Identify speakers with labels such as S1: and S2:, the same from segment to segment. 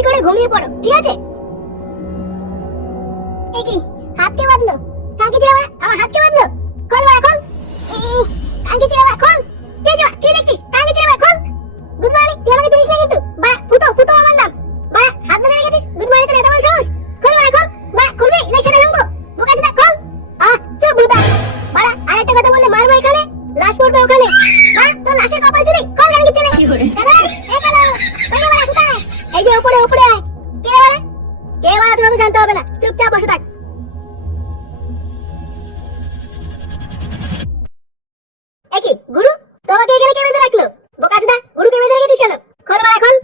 S1: চুপটি করে ঘুমিয়ে পড়ো, ঠিক আছে? একি হাত কে বাঁধলো? কাকে ছিল আমার হাত কে বাঁধলো? খোল বাড়া খোল। কাকে খোল। কে যা কে দেখছিস? উপরে উপরে আয়। কে রে কে বাড়া তোর তো জানতে হবে না? চুপচাপ বসে থাক। একই গুরু? তোমাকে এখানে কে বেঁধে রাখল? বোকাচোদা গুরুকে বেঁধে রেখেছিস কেন? খোল মারা খোল।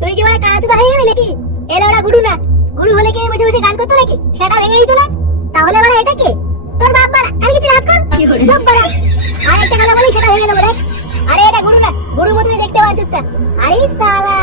S1: তুই কি কানাচোদা হয়ে গেলি নাকি? এলে ওরা গুরু না। গুরু হলে কি বসে বসে গান করতো নাকি? সেটা ভেঙে দিত না। তাহলে বাড়া এটা কে? তোর বাপ বাড়া আমি কিছু হাত খোল। বাড়া আর একটা কথা বলি সেটা ভেঙে দেবো আরে এটা গুরু না। গুরু মতনই দেখতে পাওয়া চুপটা আরে সালা।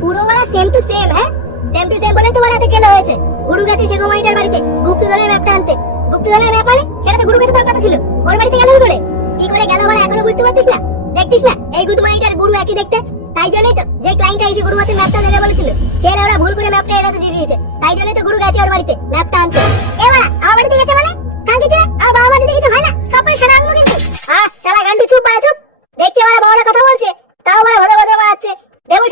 S1: পুরো বাড়া সেম টু সেম হ্যাঁ? সেম টু সেম বলে তোমার হাতে কেলো হয়েছে। গুরু গেছে সে গোমাইটার বাড়িতে, গুপ্তধনের ম্যাপটা আনতে। গুপ্তধনের ম্যাপ মানে সেটা তো গুরু কাছে কথা ছিল। ওর বাড়িতে গেল করে কি করে গেল বলে এখনও বুঝতে পারছিস না? দেখতিস না? এই গুদমাইটার গুরু একই দেখতে। তাই জন্যই তো যে ক্লায়েন্টটা এসে গুরু হাতে ম্যাপটা নেবে বলেছিল, সে ওরা ভুল করে ম্যাপটা এড়াতে দিয়ে দিয়েছে। তাই জন্যই তো গুরু গেছে ওর বাড়িতে ম্যাপটা আনতে। এবার আমার বাড়িতে গেছে মানে? কান কিছু আমার বাবা বাড়িতে কিছু হয় না? সব করে সারা আঙুল কিন্তু। আহ, শালা গান্ডু, চুপ, বাড়া, চুপ। দেখছি ওরা বড় কথা বলছে, তাও বড় ভদ্র ভদ্র বাড়াচ্ছে দেবো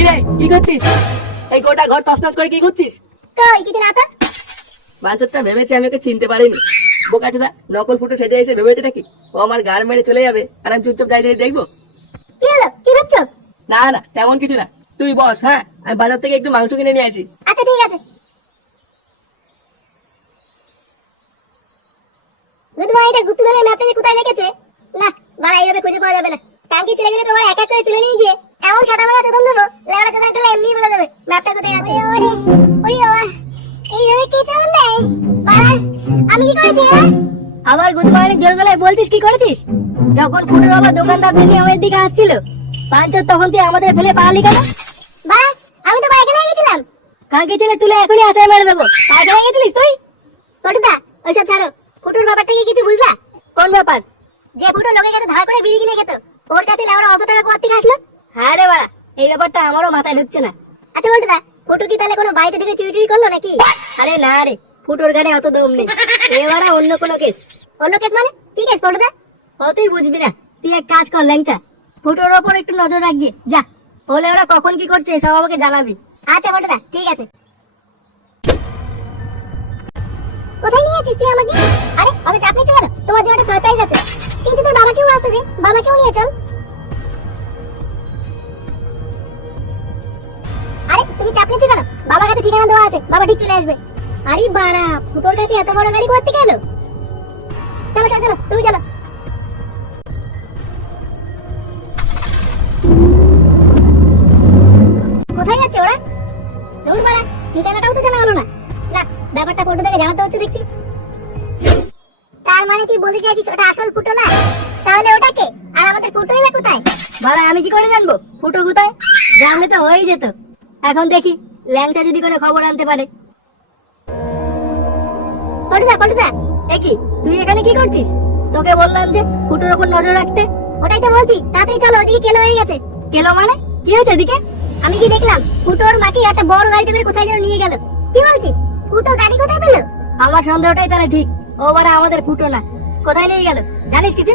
S2: কি রে কি করছিস? এই গোটা ঘর করে কি করছিস?
S1: কই কিছু না তো।
S2: বাঞ্চরটা ভেবেছে আমি ওকে চিনতে পারিনি। বোকাচোদা নকল ফুটো সেজে এসে ভেবেছে নাকি ও আমার মেরে চলে যাবে আর আমি চুপচাপ দেখব?
S1: কি হলো? কি ভাবছ?
S2: না না তেমন কিছু না। তুই বস হ্যাঁ? আমি বাজার থেকে একটু মাংস কিনে নিয়ে আসি।
S1: আচ্ছা ঠিক আছে। বুধবার এটা গুপ্ত ধরে ম্যাপটা যে কোথায় রেখেছে? না বাড়া এইভাবে খুঁজে পাওয়া যাবে না। টাঙ্কি ছেলেগুলো তোমার এক এক করে তুলে নিয়ে গিয়ে কি
S3: করেছিস? যখন ফুটের বাবা দোকানদার ভেঙে আমাদের দিকে আসছিল পাঁচজন তখন তুই আমাদের ফেলে পালালি কেন?
S1: আমি তো পায়খানায় গেছিলাম।
S3: কাকে ছেলে তুলে এখনই আচার মেরে দেবো। পায়খানা গেছিলিস তুই?
S1: পটুদা ওইসব ছাড়ো। ফুটুর ব্যাপারটা কি কিছু বুঝলা?
S3: কোন ব্যাপার?
S1: যে ফুটো লোকের কাছে ধার করে বিড়ি কিনে খেত ওর কাছে লেবড়া অত টাকা কোথা থেকে আসলো?
S3: হ্যাঁ রে বাড়া এই ব্যাপারটা আমারও মাথায় ঢুকছে না।
S1: আচ্ছা বলটুদা ফুটু কি তাহলে কোনো বাড়িতে ঢুকে চুরি টুরি করল নাকি?
S3: আরে না রে ফুটোর গাড়ি অত দম নেই। এবারে অন্য কোনো কেস।
S1: অন্য কেস মানে? কি কেস পটুদা
S3: অতই বুঝবি না। তুই এক কাজ কর, ল্যাংচা। ফুটোর ওপর একটু নজর রাখবি। যা হলে ওরা কখন কি করছে, সব আমাকে জানাবি।
S1: আচ্ছা পটুদা ঠিক আছে। কোথায় নিয়ে যাচ্ছিস তুই আমাকে? আরে অত চাপ নিচ্ছ কেন? তোমার জন্য একটা সারপ্রাইজ আছে। কিন্তু তোর বাবাকেও আসতে দে, বাবাকেও নিয়ে চল। আরে, তুমি চাপ নিচ্ছ কেন? বাবার কাছে ঠিকানা দেওয়া আছে, বাবা ঠিক চলে আসবে। আরে বাড়া, ফুটোর কাছে এত বড় গাড়ি কোথা থেকে চলো চলো চলো তুমি চলো। কোথায় যাচ্ছে ওরা? দৌড় বাড়া ঠিকানাটাও তো জানা হলো না। না ব্যাপারটা ফটো থেকে জানাতে হচ্ছে দেখছি। তার মানে তুই বলতে চাইছিস ওটা আসল ফুটো না? তাহলে ওটা কে? আর আমাদের ফুটোই বা কোথায়?
S3: বাড়া আমি কি করে জানব? ফুটো কোথায়? জানলে তো হয়েই যেত। এখন দেখি ল্যাংচা যদি কোনো খবর আনতে পারে।
S1: পটুদা পটুদা
S3: এ তুই এখানে কি করছিস? তোকে বললাম যে ফুটোর উপর নজর রাখতে।
S1: ওটাই তো বলছি, তাড়াতাড়ি চলো, ওদিকে কেলো হয়ে গেছে।
S3: কেলো মানে? কি হয়েছে এদিকে
S1: আমি কি দেখলাম ফুটোর মাকে একটা বড় গাড়িতে করে কোথায় যেন নিয়ে গেল। কি বলছিস? ফুটো গাড়ি কোথায় পেল?
S3: আমার সন্দেহটাই তাহলে ঠিক। ও বারে আমাদের ফুটো না। কোথায় নিয়ে গেল? জানিস কিছু?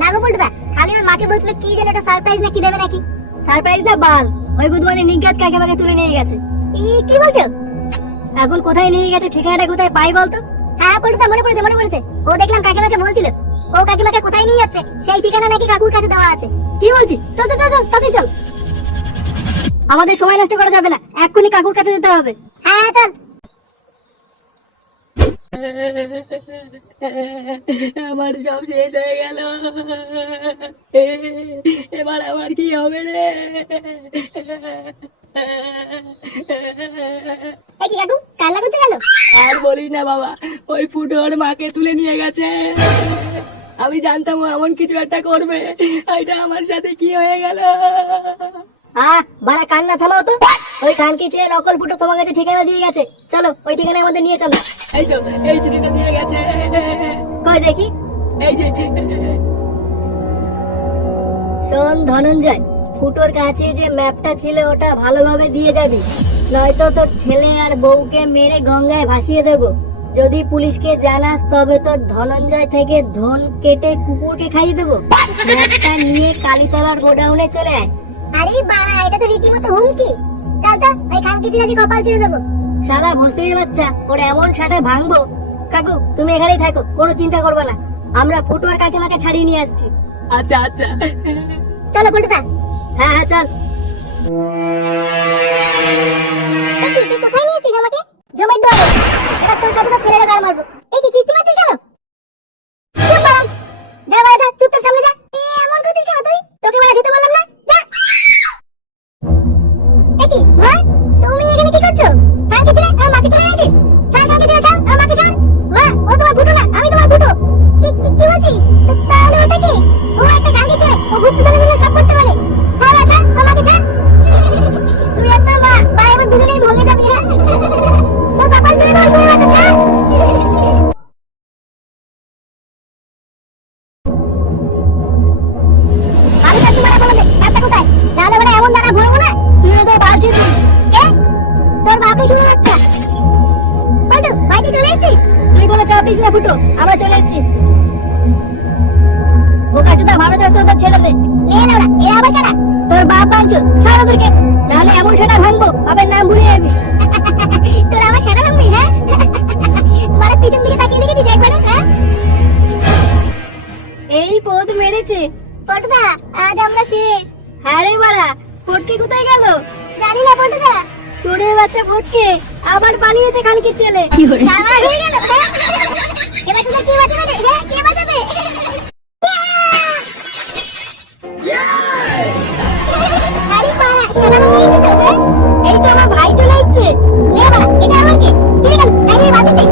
S1: না গো পটুদা খালি ওর মাকে বলছিল কি যেন একটা সারপ্রাইজ না কি দেবে নাকি।
S3: সারপ্রাইজ না বাল, ওই বুধবারে নিজ্ঞাত কাকিমাকে তুলে নিয়ে গেছে।
S1: কি বলছো?
S3: এখন কোথায় নিয়ে গেছে, ঠিকানাটা কোথায় পাই বলতো?
S1: হ্যাঁ পটুদা মনে পড়েছে মনে পড়েছে। ও দেখলাম কাকিমাকে বলছিল ও কাকিমাকে কোথায় নিয়ে যাচ্ছে? সেই ঠিকানা নাকি কাকুর কাছে দেওয়া আছে।
S3: কি বলছিস? চল চল চল চল তাতে চল। আমাদের সময় নষ্ট করা যাবে না এক্ষুনি কাকুর কাছে যেতে হবে।
S1: হ্যাঁ চল।
S2: আমার সব শেষ হয়ে গেল। এবার আমার কি হবে রে?
S1: কান্না করতে গেল
S2: আর বলিস না বাবা ওই ফুটো ওর মাকে তুলে নিয়ে গেছে। আমি জানতাম এমন কিছু একটা করবে। এটা আমার সাথে কি হয়ে গেল?
S3: আহ বাড়া কান্না থামাও তো। ওই কানকি ছেলে নকল ফুটো তোমার কাছে ঠিকানা দিয়ে গেছে? চলো ওই ঠিকানায় আমাদের নিয়ে চলো।
S2: এই তো এই চিঠিটা দিয়ে গেছে।
S3: কই দেখি?
S2: এই যে।
S3: শোন ধনঞ্জয় ফুটোর কাছে যে ম্যাপটা ছিল ওটা ভালোভাবে দিয়ে যাবি। নয়তো তোর ছেলে আর বউকে মেরে গঙ্গায় ভাসিয়ে দেব। যদি পুলিশকে জানাস তবে তোর ধনঞ্জয় থেকে ধন কেটে কুকুরকে খাইয়ে দেবো। ম্যাপটা নিয়ে কালীতলার গোডাউনে চলে আয়।
S1: আরে বাড়া এটা তো রীতিমতো হুমকি। চল তো ওই খানকি ছেলেকে কপাল ছেড়ে দেবো।
S3: শালা ভস্তির বাচ্চা ওর এমন সাথে ভাঙবো। কাকু তুমি এখানেই থাকো কোনো চিন্তা করবে না। আমরা ফুটো আর কাকিমাকে ছাড়িয়ে নিয়ে আসছি।
S2: আচ্ছা আচ্ছা।
S1: চলো পল্টুদা
S3: হ্যাঁ হ্যাঁ চল।
S1: এই কি, তুই কোথায় নিয়ে এসেছিস আমাকে? জমির তোর সাথে তো ছেলেরা গার মারবো। এই কি কিস্তি মারছিস কেন? চুপ বাড়া যা বাইদা চুপ তোর
S3: সামনে নিস না ফুটো আমরা চলে এসেছি। বোকা চোদা ভালো চাষ তোর ছেড়ে দে
S1: নে না ওরা এরা আবার কারা?
S3: তোর বাপ বাঞ্চো ছাড় ওদেরকে নাহলে এমন সেটা ভাঙবো বাপের নাম ভুলে যাবি।
S1: তোর আমার সারা ভাঙবি হ্যাঁ? মানে পিছন দিকে তাকিয়ে দেখেছিস একবার হ্যাঁ?
S3: এই পদ মেরেছে।
S1: পটুদা আজ আমরা শেষ।
S3: হ্যাঁ রে বাড়া ফটকে কোথায় গেল?
S1: জানি না পটুদা।
S3: চোরের বাচ্চা ভটকে আবার পালিয়েছে খানকির ছেলে।
S1: হয়ে গেল? এবার কে বাঁচাবে? হ্যাঁ কে বাঁচাবে? হ্যাঁ?
S3: এই তো আমার ভাই চলে এসছে।
S1: এটা আমার কি? কি গেল? আরে বাঁচাচ্ছিস